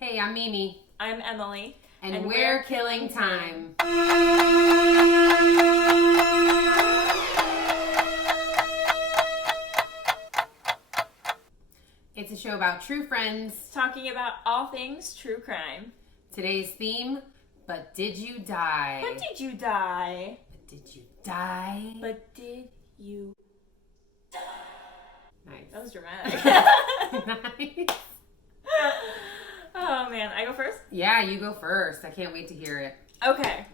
Hey, I'm Mimi. I'm Emily. And we're killing time. It's a show about true friends. Talking about all things true crime. Today's theme, But Did You Die? But did you die? But did you die? But did you die? Nice. That was dramatic. Nice. Oh man, I go first? Yeah, you go first. I can't wait to hear it. Okay.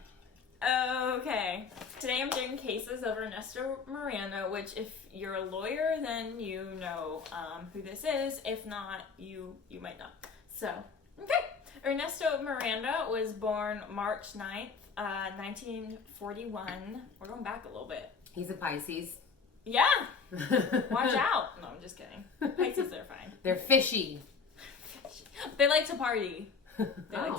Today I'm doing cases of Ernesto Miranda, which if you're a lawyer, then you know who this is. If not, you might not. So, okay. Ernesto Miranda was born March 9th, 1941. We're going back a little bit. He's a Pisces. Yeah. Watch out. No, I'm just kidding. Pisces, they're fine. They're fishy. They like to party. They like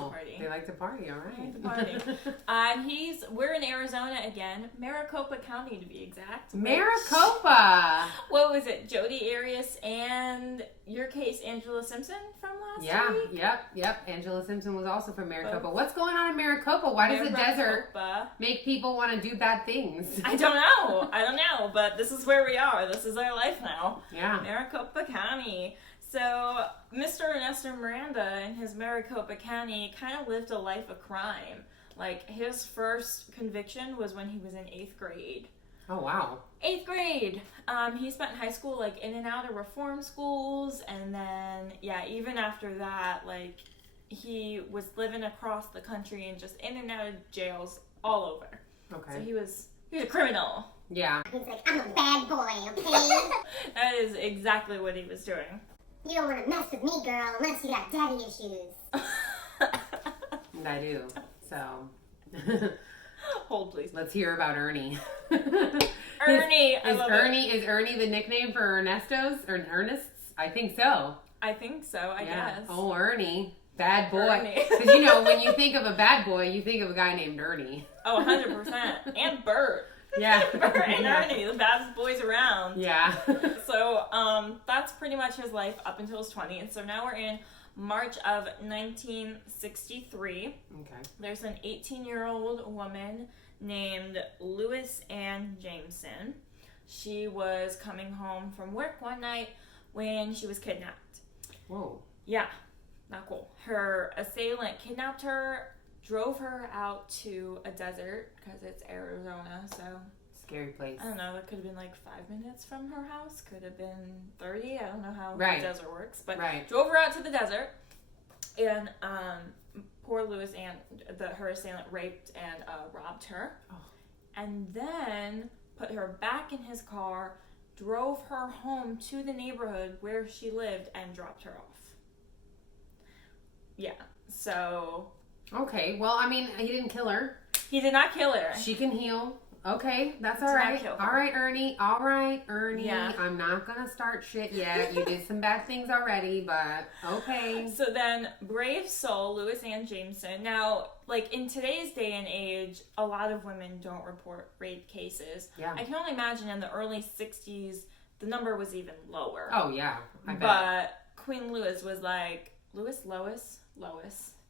to party, all right. They like to party. We're in Arizona again, Maricopa County to be exact. Maricopa! What was it? Jody Arias and your case, Angela Simpson from last week? Yep. Angela Simpson was also from Maricopa. What's going on in Maricopa? Why does the desert make people want to do bad things? I don't know, but this is where we are. This is our life now. Yeah. Maricopa County. So, Mr. Ernesto Miranda in his Maricopa County kind of lived a life of crime. Like, his first conviction was when he was in 8th grade. Oh, wow. 8th grade. He spent high school, like, in and out of reform schools, and then, even after that, like, he was living across the country and just in and out of jails all over. Okay. So he was a criminal. Yeah. He's like, I'm a bad boy, okay? That is exactly what he was doing. You don't want to mess with me, girl, unless you got daddy issues. And I do. So. Hold, please. Let's hear about Ernie. Ernie. Is Ernie the nickname for Ernesto's or Ernest's? I think so. I think so, I guess. Oh, Ernie. Bad boy. Ernie. Because, you know, when you think of a bad boy, you think of a guy named Ernie. Oh, 100%. And Bert. Yeah. Bert and Ernie, the baddest boys around. Yeah. So, that's pretty much his life up until his 20s. So now we're in March of 1963. Okay. There's an 18-year-old woman named Louis Ann Jameson. She was coming home from work one night when she was kidnapped. Whoa. Yeah, not cool. Her assailant kidnapped her, drove her out to a desert because it's Arizona, so Scary place. I don't know, that could have been like 5 minutes from her house, could have been 30. I don't know how the desert works, but drove her out to the desert, and poor Louis Ann, her assailant raped and robbed her, and then put her back in his car, drove her home to the neighborhood where she lived, and dropped her off. Yeah, so... Okay, well, I mean, he didn't kill her. He did not kill her. She can heal. Okay, that's all right. All right, Ernie. All right, Ernie. Yeah. I'm not going to start shit yet. You did some bad things already, but okay. So then, brave soul, Louis Ann Jameson. Now, like, in today's day and age, a lot of women don't report rape cases. Yeah. I can only imagine in the early 60s, the number was even lower. Oh, yeah. I bet. But Queen Louis was like, Lois?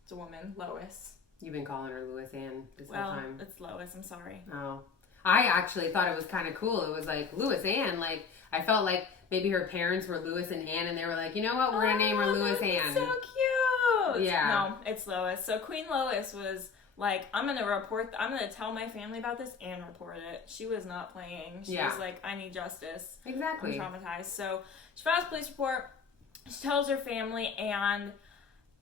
It's a woman, Lois. You've been calling her Louis Ann this whole time. It's Lois, I'm sorry. Oh. I actually thought it was kind of cool. It was like, Louis Ann, like, I felt like maybe her parents were Louis and Ann, and they were like, you know what, we're going to name her Louis Ann. So cute! Yeah. No, it's Lois. So Queen Lois was like, I'm going to tell my family about this and report it. She was not playing. She was like, I need justice. Exactly. I'm traumatized. So she files a police report. She tells her family, and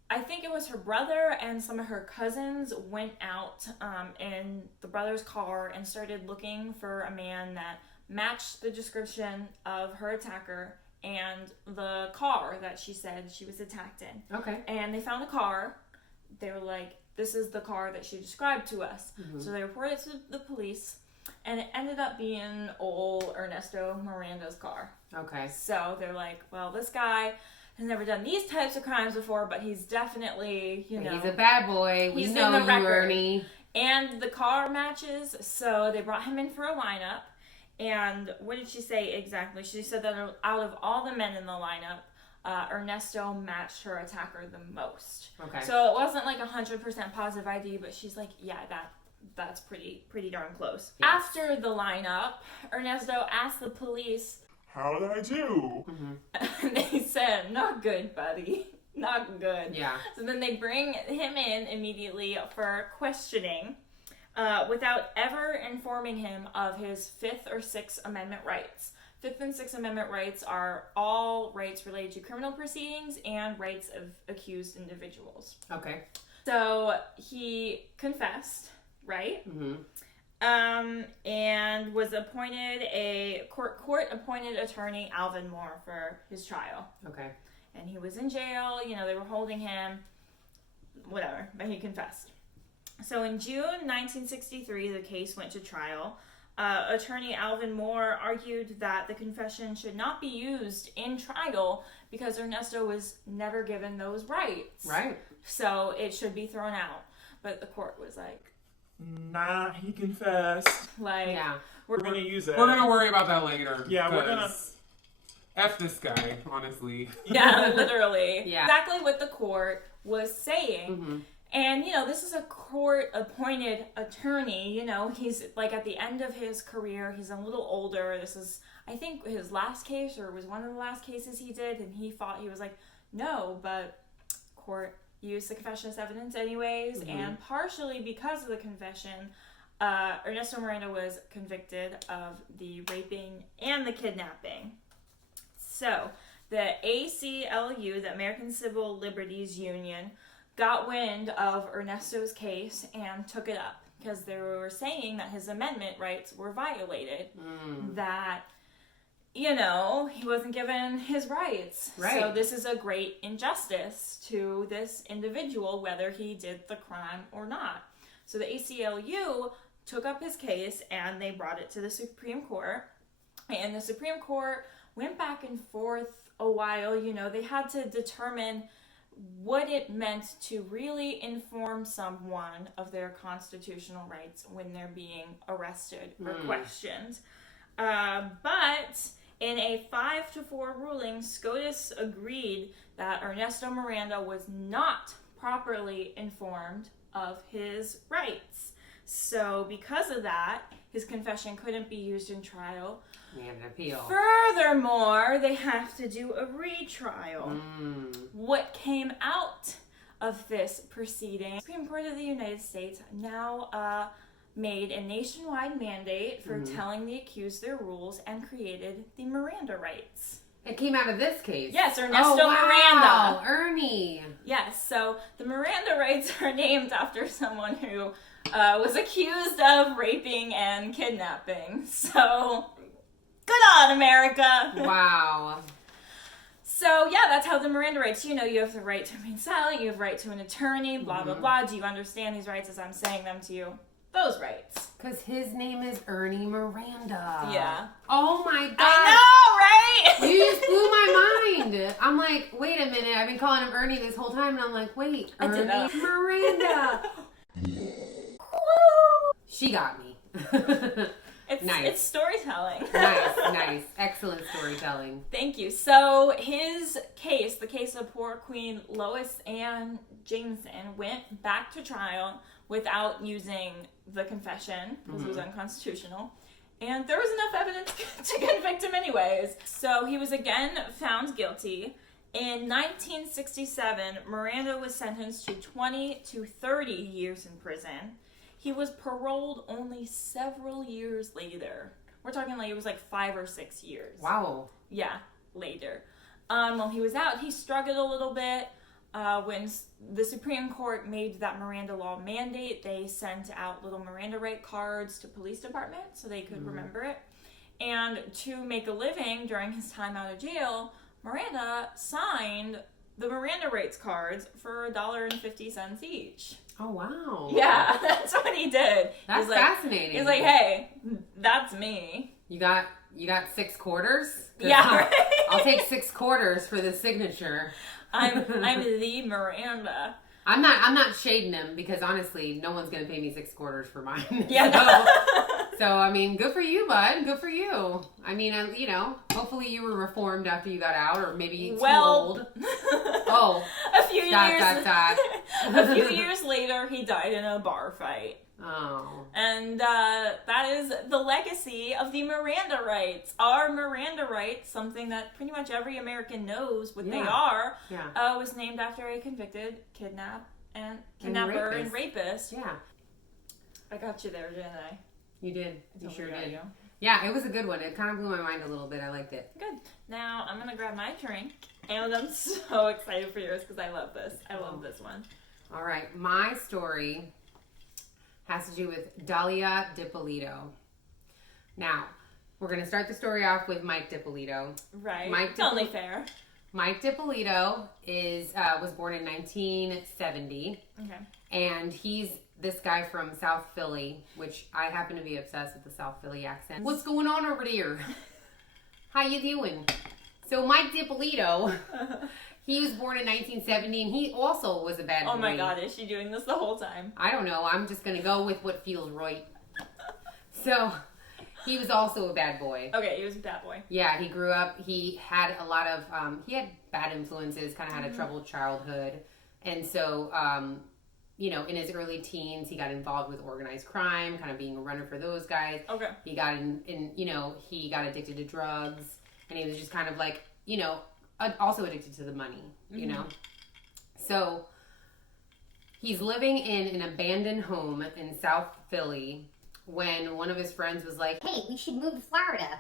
I think it was her brother and some of her cousins went out in the brother's car and started looking for a man that matched the description of her attacker and the car that she said she was attacked in. Okay. And they found a car. They were like, this is the car that she described to us. Mm-hmm. So they reported it to the police, and it ended up being old Ernesto Miranda's car. Okay. So they're like, well, this guy has never done these types of crimes before, but he's definitely, he's a bad boy. We know you, Ernie. And the car matches, so they brought him in for a lineup. And what did she say exactly? She said that out of all the men in the lineup, Ernesto matched her attacker the most. Okay. So it wasn't like 100% positive ID, but she's like, yeah, that's pretty darn close. Yes. After the lineup, Ernesto asked the police, "How did I do?" Mm-hmm. And they said, "Not good, buddy. Not good." Yeah. So then they bring him in immediately for questioning, without ever informing him of his Fifth or Sixth Amendment rights. Fifth and Sixth Amendment rights are all rights related to criminal proceedings and rights of accused individuals. Okay. So he confessed, right? Mm-hmm. And was appointed a court-appointed attorney, Alvin Moore, for his trial. Okay. And he was in jail. They were holding him. Whatever, but he confessed. So in June 1963, the case went to trial. Attorney Alvin Moore argued that the confession should not be used in trial because Ernesto was never given those rights. Right. So it should be thrown out. But the court was like, "Nah, he confessed. Like, yeah, we're gonna use it. We're gonna worry about that later. Yeah, we're gonna F this guy, honestly." Yeah, literally. Yeah. Exactly what the court was saying. Mm-hmm. And, this is a court-appointed attorney. He's, like, at the end of his career. He's a little older. This is, I think, his last case, or was one of the last cases he did. And he was like, no, but court used the confession as evidence anyways. Mm-hmm. And partially because of the confession, Ernesto Miranda was convicted of the raping and the kidnapping. So, the ACLU, the American Civil Liberties Union, got wind of Ernesto's case and took it up because they were saying that his amendment rights were violated. That, he wasn't given his rights. Right. So this is a great injustice to this individual, whether he did the crime or not. So the ACLU took up his case and they brought it to the Supreme Court. And the Supreme Court went back and forth a while. They had to determine what it meant to really inform someone of their constitutional rights when they're being arrested or questioned. But in a 5-4 ruling, SCOTUS agreed that Ernesto Miranda was not properly informed of his rights. So because of that, his confession couldn't be used in trial. We had an appeal. Furthermore, they have to do a retrial. What came out of this proceeding, the Supreme Court of the United States now made a nationwide mandate for telling the accused their rules and created the Miranda rights. It came out of this case? Yes, Ernesto Miranda. Ernie. Yes, so the Miranda rights are named after someone who was accused of raping and kidnapping. So, good on America. Wow. So, yeah, that's how the Miranda rights, you have the right to remain silent, you have right to an attorney, blah, blah, blah. Do you understand these rights as I'm saying them to you? Those rights. Because his name is Ernie Miranda. Yeah. Oh my God. I know, right? You just blew my mind. I'm like, wait a minute. I've been calling him Ernie this whole time, and I'm like, wait, Ernie Miranda. She got me. It's storytelling. Nice. Excellent storytelling. Thank you. So his case, the case of poor Queen Lois Ann Jameson, went back to trial without using the confession because it was unconstitutional. And there was enough evidence to convict him anyways. So he was again found guilty. In 1967, Miranda was sentenced to 20 to 30 years in prison. He was paroled only several years later. We're talking like it was like 5 or 6 years. Wow. Yeah, later. While he was out, he struggled a little bit. When the Supreme Court made that Miranda law mandate, they sent out little Miranda right cards to police departments so they could remember it. And to make a living during his time out of jail, Miranda signed the Miranda rights cards for $1.50 each. Oh, wow. Yeah, that's what he did. That's fascinating. He's like, hey, that's me. You got 6 quarters? Yeah, right? I'll take 6 quarters for the signature. I'm the Miranda. I'm not shading him because honestly, no one's gonna pay me 6 quarters for mine. Yeah. So, I mean, good for you, bud. Good for you. I mean, hopefully you were reformed after you got out, or maybe too old. Oh. A few years later, he died in a bar fight. Oh. And that is the legacy of the Miranda rights. Our Miranda rights, something that pretty much every American knows what they are, was named after a convicted kidnapper and rapist. Yeah. I got you there, didn't I? You did. You sure did. Yeah, it was a good one. It kind of blew my mind a little bit. I liked it. Good. Now I'm going to grab my drink. And I'm so excited for yours because I love this. I love this one. All right. My story has to do with Dalia Dippolito. Now, we're going to start the story off with Mike Dippolito. Right. It's only fair. Mike Dippolito was born in 1970. Okay. And he's this guy from South Philly, which I happen to be obsessed with the South Philly accent. What's going on over there? How you doing? So Mike Dippolito, he was born in 1970, and he also was a bad boy. Oh my God, is she doing this the whole time? I don't know. I'm just going to go with what feels right. So he was also a bad boy. Okay, he was a bad boy. Yeah, he grew up. He had a lot of, he had bad influences, kind of had a troubled childhood. And so, in his early teens, he got involved with organized crime, kind of being a runner for those guys. Okay. He got he got addicted to drugs, and he was just kind of like, also addicted to the money, you know? So he's living in an abandoned home in South Philly when one of his friends was like, hey, we should move to Florida.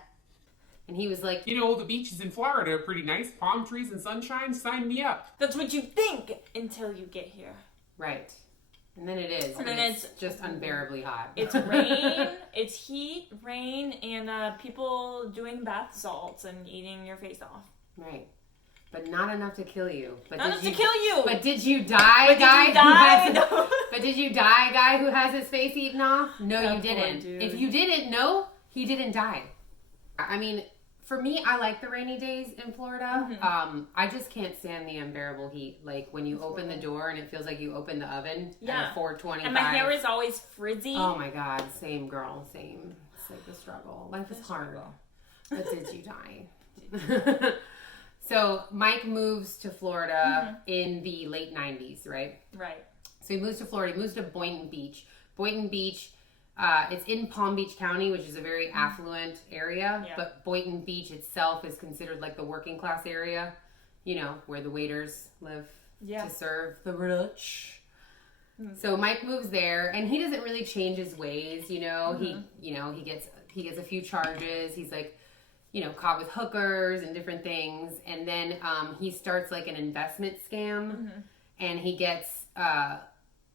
And he was like, the beaches in Florida are pretty nice. Palm trees and sunshine. Sign me up. That's what you think until you get here. Right. And then it is. And then it's just unbearably hot. It's rain, it's heat, rain, and people doing bath salts and eating your face off. Right. But not enough to kill you. But not enough to kill you! But did you die, But did you die, guy who has his face eaten off? No, you didn't. If you didn't, no, he didn't die. I mean, for me, I like the rainy days in Florida. I just can't stand the unbearable heat. Like when you open the door and it feels like you open the oven at 425. And my hair is always frizzy. Oh my God, same girl, same. It's like the struggle. Life is hard. But did you die? So Mike moves to Florida in the late 90s, right? Right. So he moves to Florida. He moves to Boynton Beach. Boynton Beach, it's in Palm Beach County, which is a very affluent area. Yeah. But Boynton Beach itself is considered like the working class area, where the waiters live to serve the rich. So Mike moves there, and he doesn't really change his ways. He gets a few charges. He's like, caught with hookers and different things. And then he starts like an investment scam, and he gets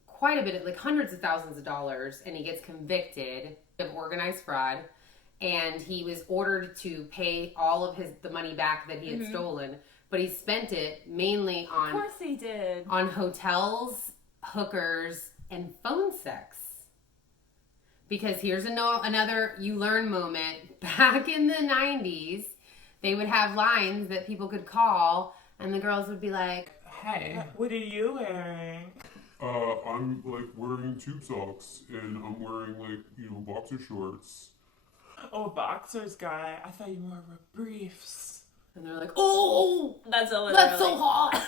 quite a bit of, like hundreds of thousands of dollars, and he gets convicted of organized fraud. And he was ordered to pay all of the money back that he had stolen, but he spent it mainly on, of course he did, on hotels, hookers, and phone sex. Because here's another you learn moment. Back in the 90s, they would have lines that people could call, and the girls would be like, hey, what are you wearing? I'm like wearing tube socks, and I'm wearing like, boxer shorts. Oh, boxers, guy. I thought you wore briefs. And they're like, oh, that's so hot.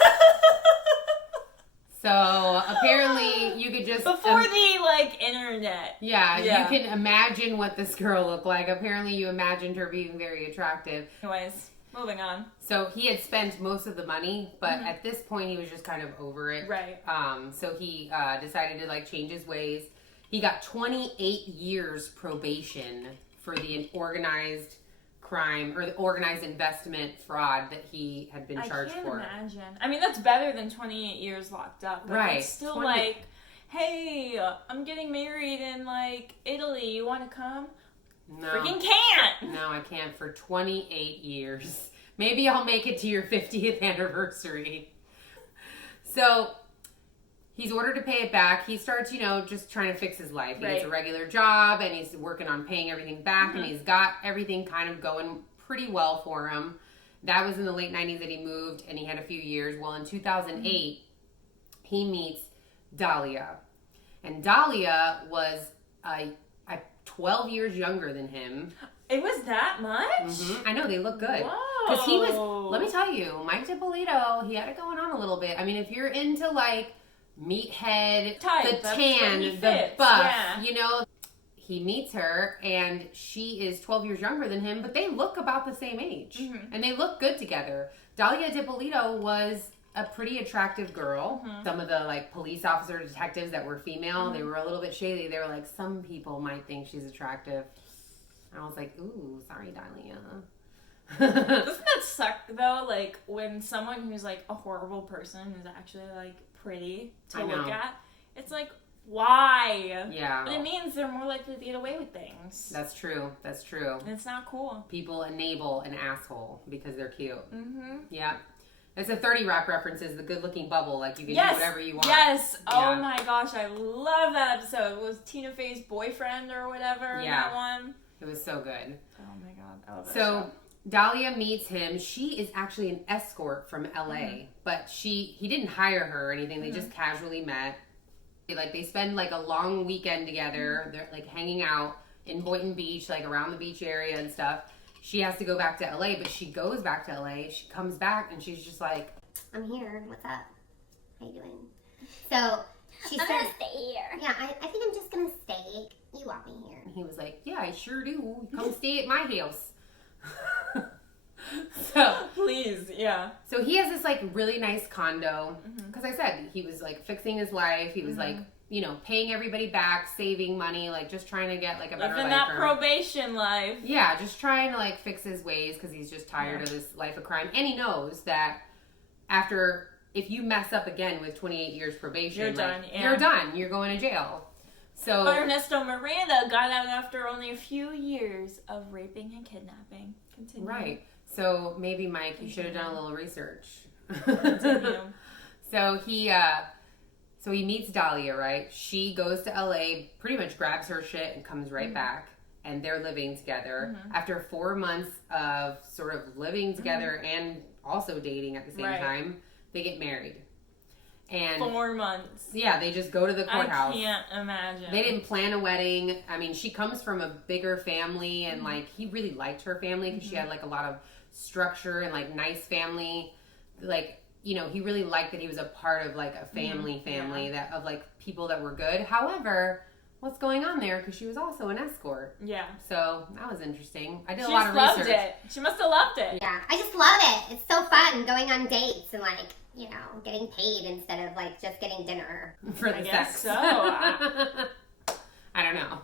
So apparently you could just before the internet. Yeah, you can imagine what this girl looked like. Apparently you imagined her being very attractive. Anyways, moving on. So he had spent most of the money, but at this point he was just kind of over it. Right. So he decided to change his ways. He got 28 years probation for the organized crime or the organized investment fraud that he had been charged for. I can't imagine. I mean, that's better than 28 years locked up. But right. It's still hey, I'm getting married in Italy. You want to come? No. Freaking can't. No, I can't for 28 years. Maybe I'll make it to your 50th anniversary. So he's ordered to pay it back. He starts, just trying to fix his life. He gets a regular job, and he's working on paying everything back, and he's got everything kind of going pretty well for him. That was in the late 90s that he moved, and he had a few years. Well, in 2008, he meets Dalia. And Dalia was, I 12 years younger than him. It was that much? Mm-hmm. I know, they look good. Whoa. Because he was, let me tell you, Mike Dippolito, he had it going on a little bit. I mean, if you're into like meathead, type, the tan, the buff, you know, he meets her and she is 12 years younger than him, but they look about the same age. Mm-hmm. And they look good together. Dalia Dippolito was a pretty attractive girl. Mm-hmm. Some of the like police officer detectives that were female, they were a little bit shady. They were like, some people might think she's attractive. I was like, ooh, sorry, Dalia. Doesn't that suck though? Like when someone who's like a horrible person is actually like pretty to look at. It's like, why? Yeah. But it means they're more likely to get away with things. That's true. That's true. And it's not cool. People enable an asshole because they're cute. Mm-hmm. Yeah. It's a 30 Rock references, the good looking bubble. Like you can do whatever you want. Yes. Yeah. Oh my gosh, I love that episode. It was Tina Fey's boyfriend or whatever. Yeah. That one. It was so good. Oh my god, I love that So show. Dahlia meets him. She is actually an escort from LA, but he didn't hire her or anything. They just casually met. They spend like a long weekend together. They're like hanging out in Boynton Beach, like around the beach area and stuff. She has to go back to LA, but she goes back to LA. She comes back and she's just like, I'm here. What's up? How you doing? So she said, I'm gonna stay here. Yeah, I think I'm just gonna stay. You want me here? And he was like, yeah, I sure do. Come stay at my house. So please, yeah. So he has this like really nice condo because I said he was like fixing his life. He was like, you know, paying everybody back, saving money, like just trying to get like a better life. Living that probation life. Yeah, just trying to like fix his ways because he's just tired of this life of crime, and he knows that if you mess up again with 28 years probation, you're done. Yeah. You're done. You're going to jail. So Ernesto Miranda got out after only a few years of raping and kidnapping. Continue. Right. So maybe Mike, you should have done a little research. Continue. So he meets Dahlia, right? She goes to LA, pretty much grabs her shit and comes right back. And they're living together. After 4 months of sort of living together and also dating at the same time, they get married. And 4 months. Yeah, they just go to the courthouse. I can't imagine. They didn't plan a wedding. I mean, she comes from a bigger family, and like he really liked her family because she had like a lot of structure and like nice family. Like, you know, he really liked that he was a part of like a family that of like people that were good. However, what's going on there? Because she was also an escort. Yeah. So that was interesting. I did a lot of research. She loved it. She must have loved it. Yeah, I just love it. It's so fun going on dates and like, you know, getting paid instead of like just getting dinner for the sex. So I don't know.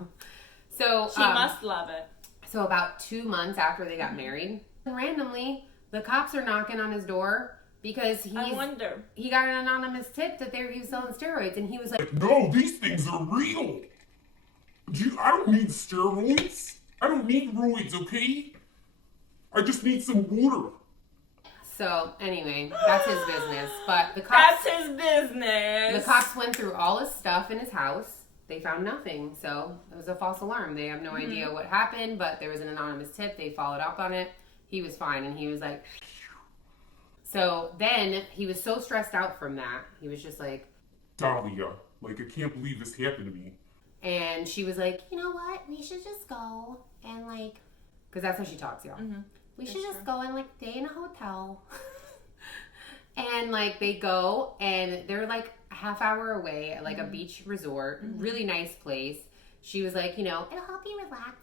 So she must love it. So about 2 months after they got married, randomly the cops are knocking on his door because he got an anonymous tip that he was selling steroids, and he was like, "No, these things are real. I don't need steroids. I don't need roids, okay? I just need some water." So anyway, that's his business. But the cops. That's his business. The cops went through all his stuff in his house. They found nothing. So it was a false alarm. They have no idea what happened, but there was an anonymous tip. They followed up on it. He was fine, and he was like. So then he was so stressed out from that. He was just like, Dalia, like, I can't believe this happened to me. And she was like, you know what? We should just go and like, because that's how she talks, y'all. We should just go and like stay in a hotel. And like they go and they're like a half hour away at like a beach resort, really nice place. She was like, you know, it'll help you relax.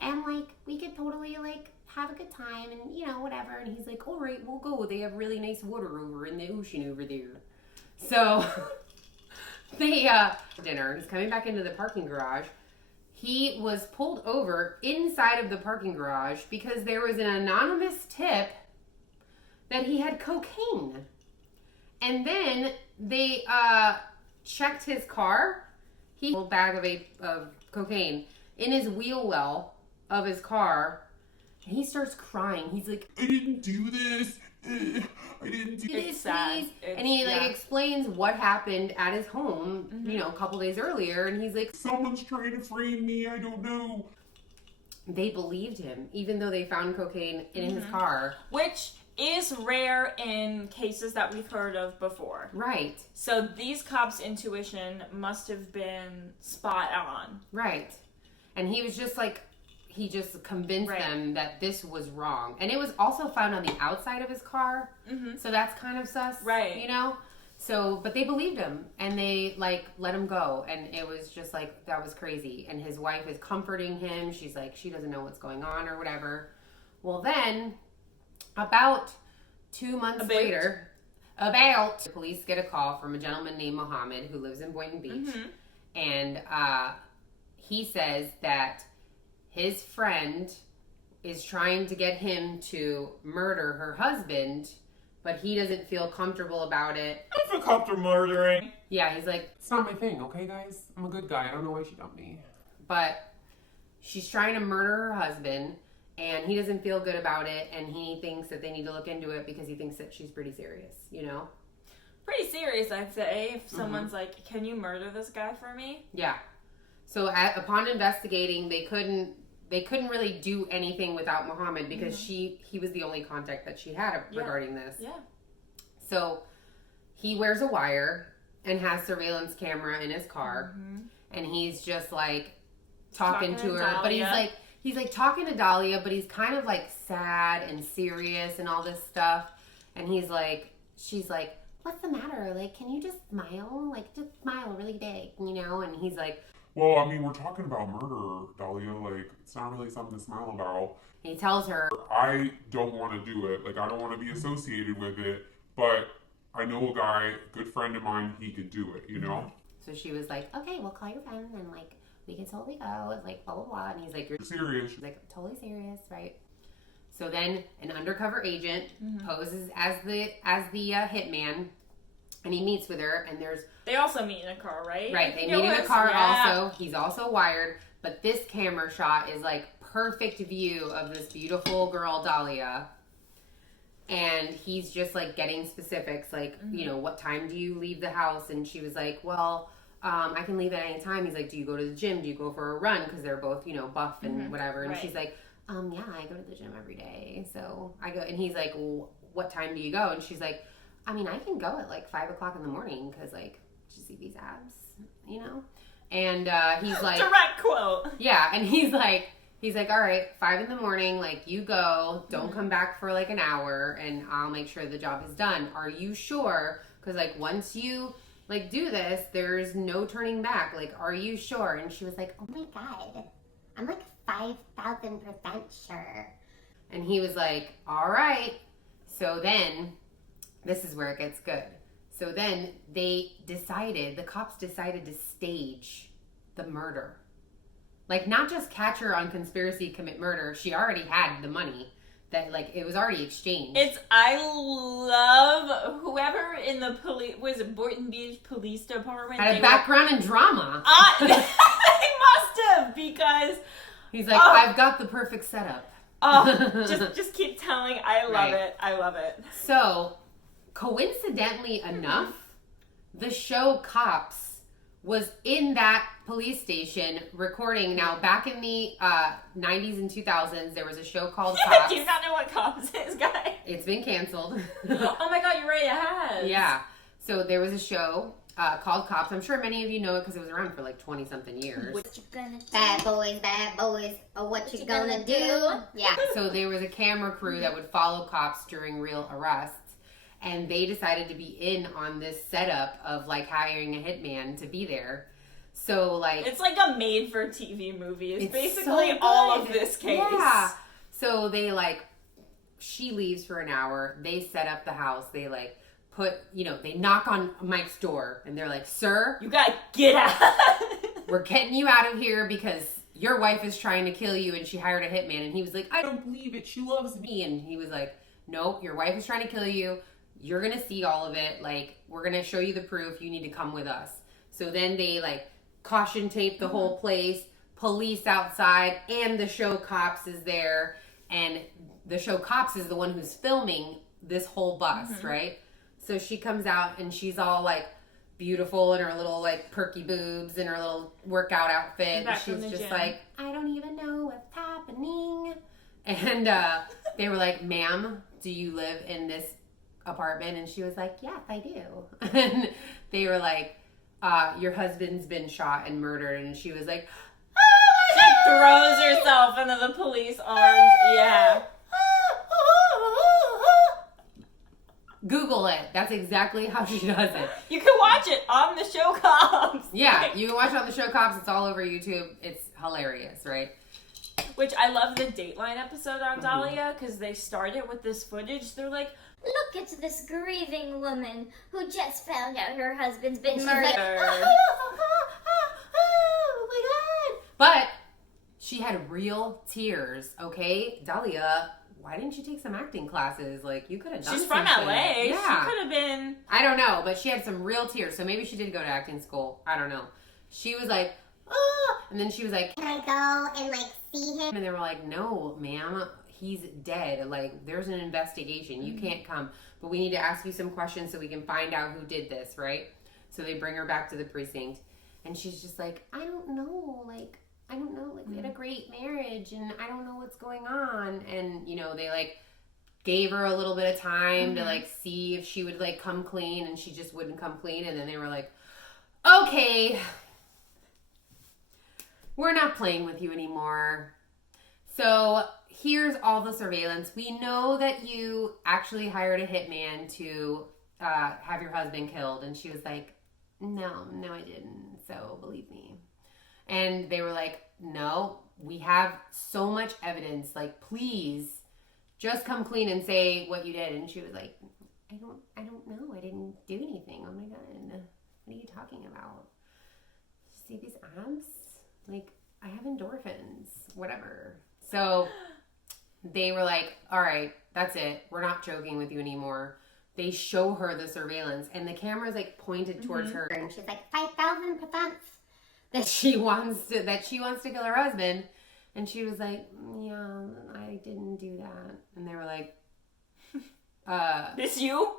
And like we could totally like have a good time and you know, whatever. And he's like, all right, we'll go. They have really nice water over in the ocean over there. So they dinner. He's coming back into the parking garage. He was pulled over inside of the parking garage because there was an anonymous tip that he had cocaine. And then they checked his car. He had a little bag of cocaine in his wheel well of his car. And he starts crying. He's like, I didn't do this. I didn't do this, please. And he like explains what happened at his home, you know, a couple days earlier. And he's like, someone's trying to frame me. I don't know. They believed him, even though they found cocaine in his car. Which is rare in cases that we've heard of before. Right. So these cops' intuition must have been spot on. Right. And he was just like, he just convinced them that this was wrong. And it was also found on the outside of his car. So that's kind of sus. Right. You know? So, but they believed him and they like let him go. And it was just like, that was crazy. And his wife is comforting him. She's like, she doesn't know what's going on or whatever. Well, then about 2 months later, the police get a call from a gentleman named Mohammed who lives in Boynton Beach. And he says that his friend is trying to get him to murder her husband, but he doesn't feel comfortable about it. I feel comfortable murdering. Yeah, he's like, it's not my thing, okay, guys? I'm a good guy. I don't know why she dumped me. But she's trying to murder her husband, and he doesn't feel good about it, and he thinks that they need to look into it because he thinks that she's pretty serious, you know? Pretty serious, I'd say, if someone's like, can you murder this guy for me? Yeah. So upon investigating, they couldn't really do anything without Muhammad because he was the only contact that she had regarding this. Yeah. So he wears a wire and has surveillance camera in his car, and he's just like talking to her, Dalia. but he's like talking to Dalia, but he's kind of like sad and serious and all this stuff, and she's like, what's the matter? Like, can you just smile? Like, just smile really big, you know? And he's like, well, I mean, we're talking about murder, Dalia. Like, it's not really something to smile about. He tells her, I don't want to do it. Like, I don't want to be associated with it. But I know a guy, good friend of mine, he could do it, you know? So she was like, okay, we'll call your friend and like, we can totally go. It's like, blah, blah, blah. And he's like, you're serious. She's like, totally serious, right? So then an undercover agent poses as the hitman, and he meets with her, and they also meet in a car, right? Right, they meet in a car also. He's also wired, but this camera shot is like perfect view of this beautiful girl, Dalia. And he's just like getting specifics, like, you know, what time do you leave the house? And she was like, well, I can leave at any time. He's like, do you go to the gym? Do you go for a run? Because they're both, you know, buff and whatever. And she's like, yeah, I go to the gym every day. So I go, and he's like, well, what time do you go? And she's like, I mean, I can go at like 5 o'clock in the morning because like, did you see these abs, you know? And he's like, direct quote. Yeah, and he's like, all right, 5 in the morning, like you go, don't come back for like an hour, and I'll make sure the job is done. Are you sure? Because like once you like do this, there's no turning back. Like, are you sure? And she was like, oh my God, I'm like 5,000% sure. And he was like, all right. So then, this is where it gets good. So then the cops decided to stage the murder. Like, not just catch her on conspiracy to commit murder. She already had the money. That, like, it was already exchanged. I love whoever in the was it Boynton Beach Police Department? Had a background in drama. They must have, because... He's like, I've got the perfect setup. Just keep telling. I love it. I love it. So, coincidentally enough, the show Cops was in that police station recording. Now, back in the 90s and 2000s, there was a show called Cops. Do you not know what Cops is, guy? It's been canceled. Oh my God, you're right, it has. Yeah. So there was a show called Cops. I'm sure many of you know it because it was around for like 20-something years. What you gonna do? Bad boys, oh, what you gonna do? Yeah. So there was a camera crew that would follow cops during real arrests. And they decided to be in on this setup of like hiring a hitman to be there. So like, it's like a made-for-TV movie. It's basically so all of this case. Yeah. So they like, she leaves for an hour. They set up the house. They like put, you know, they knock on Mike's door and they're like, "Sir, you gotta get out. We're getting you out of here because your wife is trying to kill you and she hired a hitman." And he was like, "I don't believe it. She loves me." And he was like, "Nope, your wife is trying to kill you. You're going to see all of it. Like, we're going to show you the proof. You need to come with us." So then they, like, caution tape the whole place, police outside, and the show Cops is there. And the show Cops is the one who's filming this whole bust, right? So she comes out, and she's all, like, beautiful in her little, like, perky boobs and her little workout outfit. And she's just like, "I don't even know what's happening." And they were like, "Ma'am, do you live in this apartment?" And she was like, "Yes, I do." And they were like, "Your husband's been shot and murdered." And she was like, "Oh my God!" throws herself into the police arms. Yeah. Google it. That's exactly how she does it. You can watch it on the show Cops. Yeah, you can watch it on the show Cops. It's all over YouTube. It's hilarious, right? Which I love the Dateline episode on Dalia because they started with this footage. They're like, look at this grieving woman who just found out her husband's been murdered. Like, oh my God. But she had real tears, okay? Dalia, why didn't you take some acting classes? Like, you could have done She's something. from LA. Yeah. She could have been... I don't know, but she had some real tears. So maybe she did go to acting school. I don't know. She was like, oh, and then she was like, can I go and like see him? And they were like, no, ma'am, he's dead. Like, there's an investigation. You can't come. But we need to ask you some questions so we can find out who did this, right? So they bring her back to the precinct. And she's just like, I don't know. Like, I don't know. Like, we had a great marriage and I don't know what's going on. And, you know, they like gave her a little bit of time to like see if she would like come clean, and she just wouldn't come clean. And then they were like, okay, we're not playing with you anymore. So here's all the surveillance. We know that you actually hired a hitman to have your husband killed. And she was like, no, I didn't. So believe me. And they were like, no, we have so much evidence. Like, please just come clean and say what you did. And she was like, I don't know. I didn't do anything. Oh my God. What are you talking about? See these abs? Like, I have endorphins, whatever. So they were like, all right, that's it. We're not joking with you anymore. They show her the surveillance and the camera's like pointed towards her. And she's like, 5,000%. That she wants to kill her husband. And she was like, yeah, I didn't do that. And they were like, this you?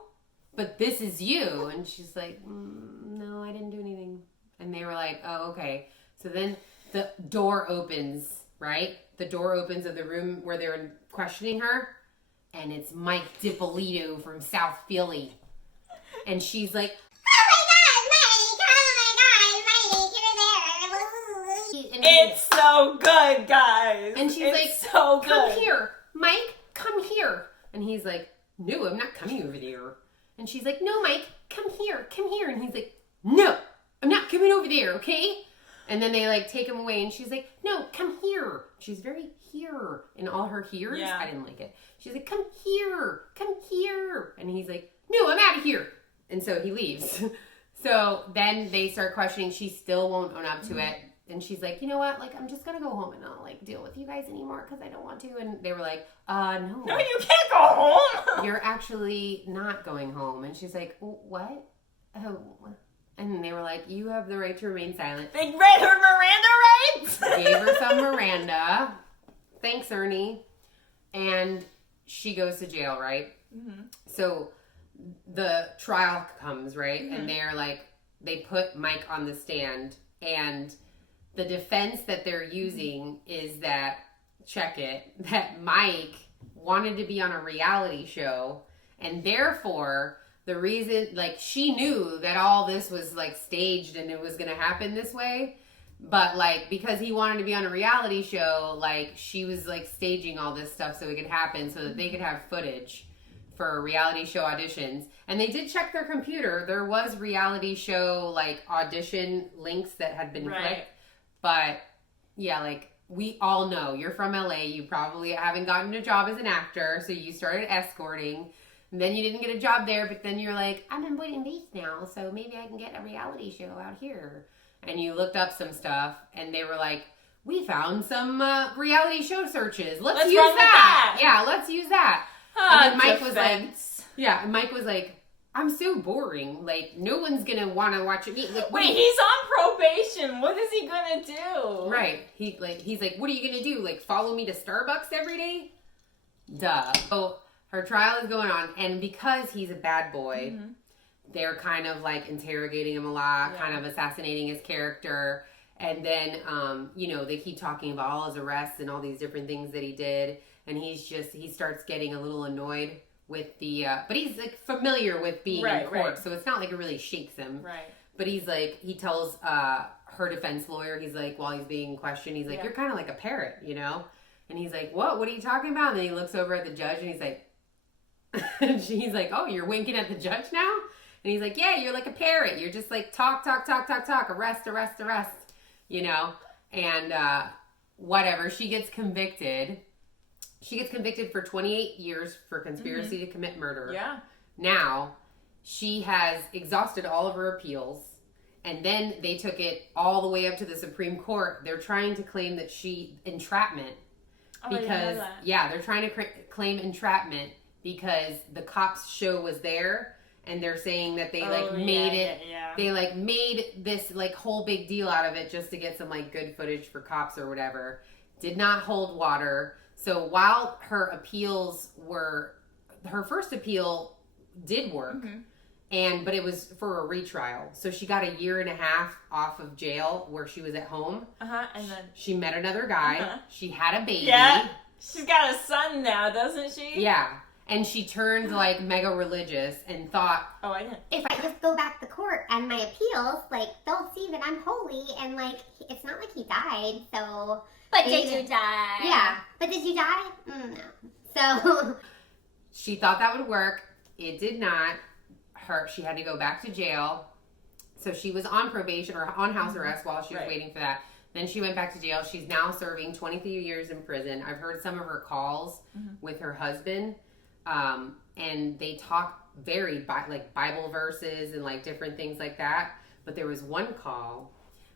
But this is you. And she's like, no, I didn't do anything. And they were like, oh, okay. So then the door opens, right? The door opens of the room where they were questioning her. And it's Mike Dippolito from South Philly. And she's like, It's so good, guys. And she's like, so good. Come here, Mike, come here. And he's like, no, I'm not coming over there. And she's like, no, Mike, come here. And he's like, no, I'm not coming over there, okay? And then they like take him away and she's like, no, come here. She's very here in all her hears. Yeah. I didn't like it. She's like, come here. And he's like, no, I'm out of here. And so he leaves. So then they start questioning. She still won't own up to it. And she's like, you know what? Like, I'm just going to go home and not, like, deal with you guys anymore because I don't want to. And they were like, no. No, you can't go home. You're actually not going home. And she's like, what? Oh. And they were like, you have the right to remain silent. They read her Miranda rights. Gave her some Miranda. Thanks, Ernie. And she goes to jail, right? Mm-hmm. So the trial comes, right? Mm-hmm. And they're like, they put Mike on the stand, and the defense that they're using is that, check it, that Mike wanted to be on a reality show, and therefore the reason, like, she knew that all this was like staged and it was going to happen this way, but like, because he wanted to be on a reality show, like, she was like staging all this stuff so it could happen so that they could have footage for reality show auditions. And they did check their computer. There was reality show like audition links that had been clicked. But yeah, like, we all know you're from LA. You probably haven't gotten a job as an actor. So you started escorting. And then you didn't get a job there. But then you're like, I'm in Boynton Beach now. So maybe I can get a reality show out here. And you looked up some stuff. And they were like, we found some reality show searches. Let's use that. Yeah, let's use that. And then Mike was like, yeah, and Mike was like, I'm so boring. Like, no one's going to want to watch it. Like, wait, he's on probation. What is he going to do? Right. He's like, what are you going to do? Like, follow me to Starbucks every day? Duh. So her trial is going on. And because he's a bad boy, they're kind of like interrogating him a lot, kind of assassinating his character. And then, you know, they keep talking about all his arrests and all these different things that he did. And he starts getting a little annoyed with the, but he's like familiar with being in court. So it's not like it really shakes him. Right. But he's like, he tells her defense lawyer, he's like, while he's being questioned, he's like, you're kind of like a parrot, you know? And he's like, what are you talking about? And then he looks over at the judge and he's like, and he's like, oh, you're winking at the judge now? And he's like, yeah, you're like a parrot. You're just like talk, arrest, you know? And whatever, she gets convicted. She gets convicted for 28 years for conspiracy to commit murder. Yeah. Now, she has exhausted all of her appeals. And then they took it all the way up to the Supreme Court. They're trying to claim that entrapment. Oh, because, they're trying to claim entrapment because the cops show was there. And they're saying that they they like made this like whole big deal out of it just to get some like good footage for cops or whatever. Did not hold water. So while her first appeal did work, but it was for a retrial. So she got a 1.5 years off of jail where she was at home. And then she met another guy. She had a baby. Yeah. She's got a son now, doesn't she? Yeah. And she turned like mega religious and thought, oh, I didn't. If I just go back to court and my appeals, like they'll see that I'm holy and like it's not like he died. So, but did you die? Yeah, but did you die? No. So she thought that would work. It did not. She had to go back to jail. So she was on probation or on house arrest while she was waiting for that. Then she went back to jail. She's now serving 23 years in prison. I've heard some of her calls with her husband. And they talk very like Bible verses and like different things like that. But there was one call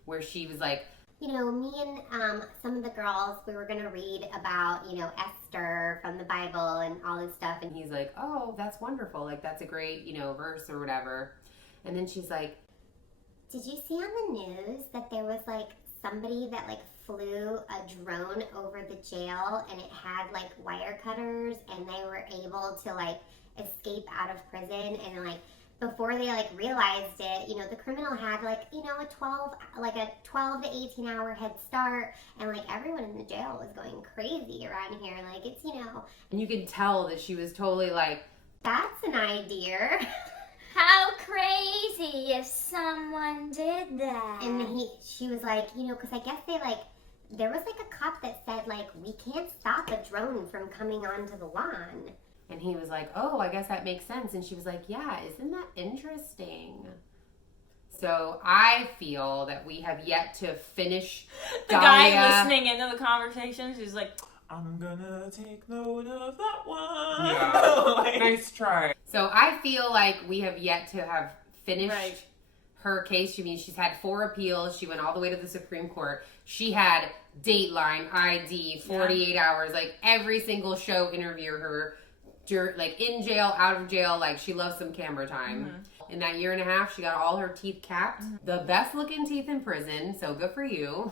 where she was like, you know, me and some of the girls, we were going to read about, you know, Esther from the Bible and all this stuff. And he's like, oh, that's wonderful. Like, that's a great, you know, verse or whatever. And then she's like, did you see on the news that there was like somebody that like flew a drone over the jail and it had like wire cutters and they were able to like escape out of prison and like before they like realized it, you know, the criminal had like, you know, a 12 to 18 hour head start and like everyone in the jail was going crazy around here. Like it's, you know. And you could tell that she was totally like, that's an idea. How crazy if someone did that. And she was like, you know, because I guess there was like a cop that said like, we can't stop a drone from coming onto the lawn. And he was like, oh, I guess that makes sense. And she was like, yeah, isn't that interesting? So I feel that we have yet to finish the guy listening into the conversations is like, I'm gonna take note of that one. Yeah. Nice try. So I feel like we have yet to have finished her case. She's had 4 appeals. She went all the way to the Supreme Court. She had Dateline, ID, 48 hours. Like every single show interview her. Like in jail, out of jail, like she loves some camera time. In that 1.5 years, she got all her teeth capped. The best looking teeth in prison, so good for you.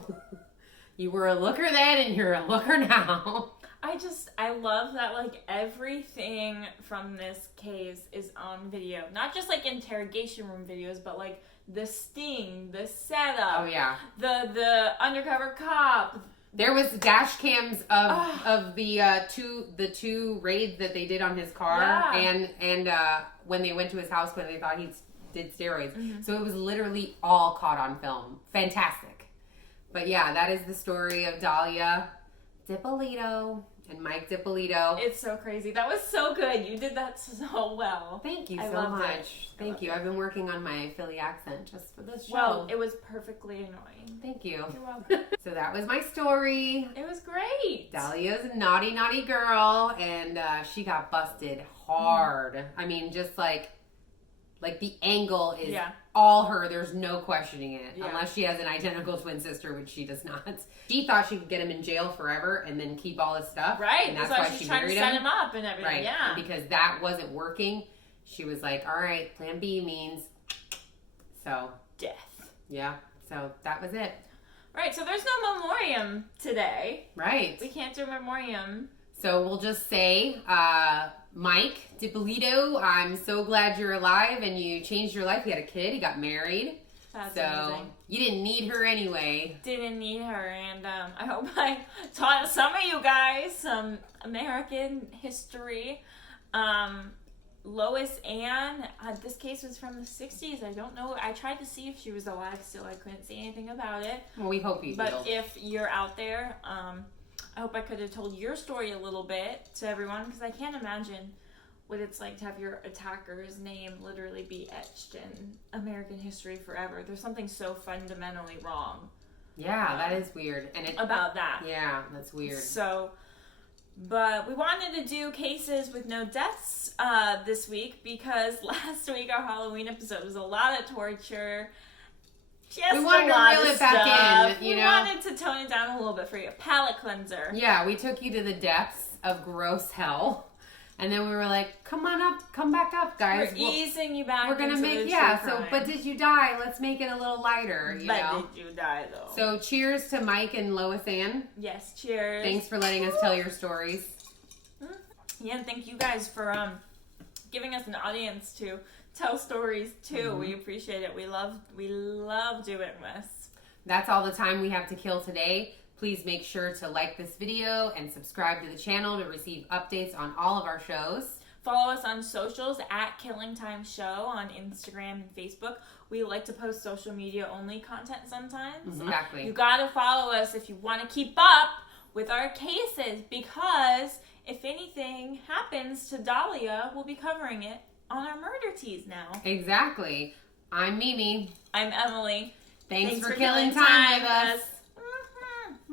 You were a looker then and you're a looker now. I love that like everything from this case is on video. Not just like interrogation room videos, but like the sting, the setup. Oh yeah. The undercover cop. There was dash cams of the two raids that they did on his car and when they went to his house when they thought he did steroids. So it was literally all caught on film. Fantastic. But yeah, that is the story of Dalia Dippolito and Mike Dippolito. It's so crazy. That was so good. You did that so well. Thank you so much. Thank you. I've been working on my Philly accent just for this show. Well, it was perfectly annoying. Thank you. You're welcome. So that was my story. It was great. Dalia's a naughty, naughty girl, and she got busted hard. I mean, just like the angle is all her. There's no questioning it. Unless she has an identical twin sister, which she does not. She thought she could get him in jail forever and then keep all his stuff. Right. And that's why she's trying to set him up and everything. Right. Yeah. And because that wasn't working, she was like, all right, plan B means death. Yeah. So that was it. Right. So there's no memoriam today. Right. We can't do a memoriam. So we'll just say, Mike Dippolito, I'm so glad you're alive and you changed your life. You had a kid, you got married. That's so amazing. You didn't need her anyway. Didn't need her, and I hope I taught some of you guys some American history. Lois Ann, this case was from the 60s. I don't know. I tried to see if she was alive still. I couldn't see anything about it. Well, we hope you do. But if you're out there, I hope I could have told your story a little bit to everyone, because I can't imagine what it's like to have your attacker's name literally be etched in American history forever. There's something so fundamentally wrong. Yeah, that is weird. About that. Yeah, that's weird. So, but we wanted to do cases with no deaths this week, because last week our Halloween episode was a lot of torture. Just we wanted to reel it back in, we wanted to tone it down a little bit for you. Palate cleanser. Yeah, we took you to the depths of gross hell. And then we were like, come back up, guys. We're easing you back. We're gonna make but did you die? Let's make it a little lighter, you know. Did you die though? So cheers to Mike and Lois Ann. Yes, cheers. Thanks for letting us tell your stories. Yeah, and thank you guys for giving us an audience to tell stories too. Mm-hmm. We appreciate it. We love doing this. That's all the time we have to kill today. Please make sure to like this video and subscribe to the channel to receive updates on all of our shows. Follow us on socials at Killing Time Show on Instagram and Facebook. We like to post social media only content sometimes. Exactly. You gotta follow us if you want to keep up with our cases, because if anything happens to Dalia, we'll be covering it on our Murder Teas now. Exactly. I'm Mimi. I'm Emily. Thanks for killing time with us.